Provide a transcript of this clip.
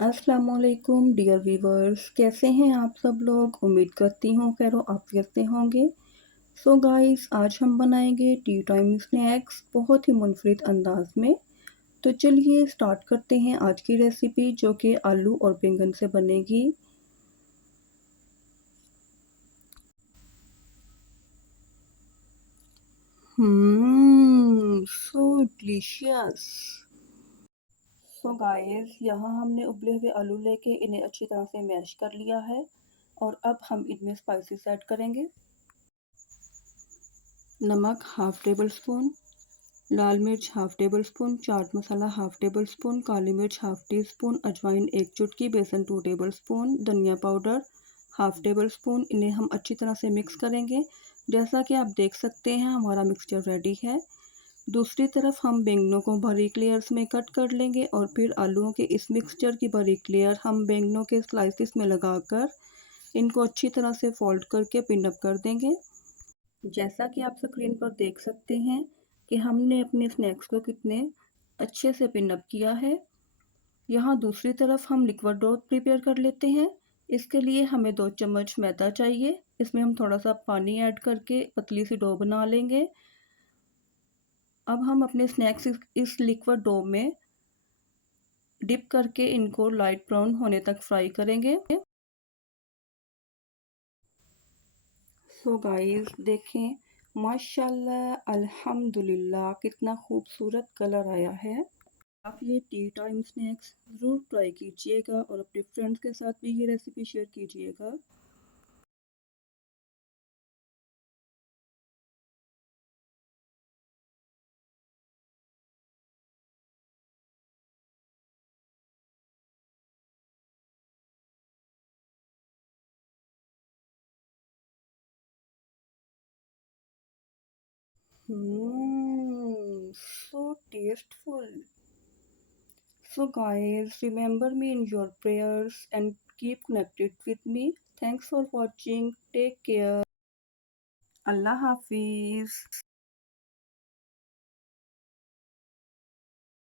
अस्सलामुअलैकुम dear viewers, कैसे हैं आप सब लोग। उम्मीद करती हूँ खैरो आफियत से होंगे। सो गाइस, आज हम बनाएंगे टी टाइम स्नैक्स बहुत ही मुनफरिद अंदाज में। तो चलिए स्टार्ट करते हैं आज की रेसिपी, जो कि आलू और बैंगन से बनेगी। सो डिलीशियस। सो गाइस, यहाँ हमने उबले हुए आलू लेके इन्हें अच्छी तरह से मैश कर लिया है। और अब हम इनमें स्पाइसेस ऐड करेंगे। नमक हाफ टेबल स्पून, लाल मिर्च half table spoon, chaat masala half table spoon, काली मिर्च हाफ टी स्पून, अजवाइन एक चुटकी, बेसन 2 टेबल स्पून, धनिया पाउडर हाफ टेबल स्पून। इन्हें हम अच्छी तरह से मिक्स करेंगे। जैसा कि आप देख सकते हैं हमारा मिक्सचर रेडी है। दूसरी तरफ हम बैंगनों को बारीक लेयर्स में कट कर लेंगे और फिर आलूओं के इस मिक्सचर की बारीक लेयर हम बैंगनों के स्लाइसिस में लगाकर इनको अच्छी तरह से फोल्ड करके पिन अप कर देंगे। जैसा कि आप स्क्रीन पर देख सकते हैं कि हमने अपने स्नैक्स को कितने अच्छे से पिन अप किया है। यहाँ दूसरी तरफ हम लिक्विड डो प्रिपेयर कर लेते हैं। इसके लिए हमें 2 चम्मच मैदा चाहिए। इसमें हम थोड़ा सा पानी ऐड करके पतली सी डो बना लेंगे। अब हम अपने स्नैक्स इस लिक्विड डो में डिप करके इनको लाइट ब्राउन होने तक फ्राई करेंगे। सो गाइस देखें, माशाल्लाह अल्हम्दुलिल्लाह कितना खूबसूरत कलर आया है। आप ये टी टाइम स्नैक्स ज़रूर ट्राई कीजिएगा और अपने फ्रेंड्स के साथ भी ये रेसिपी शेयर कीजिएगा। So tasteful. So guys, remember me in your prayers and keep connected with me. Thanks for watching. Take care. Allah Hafiz.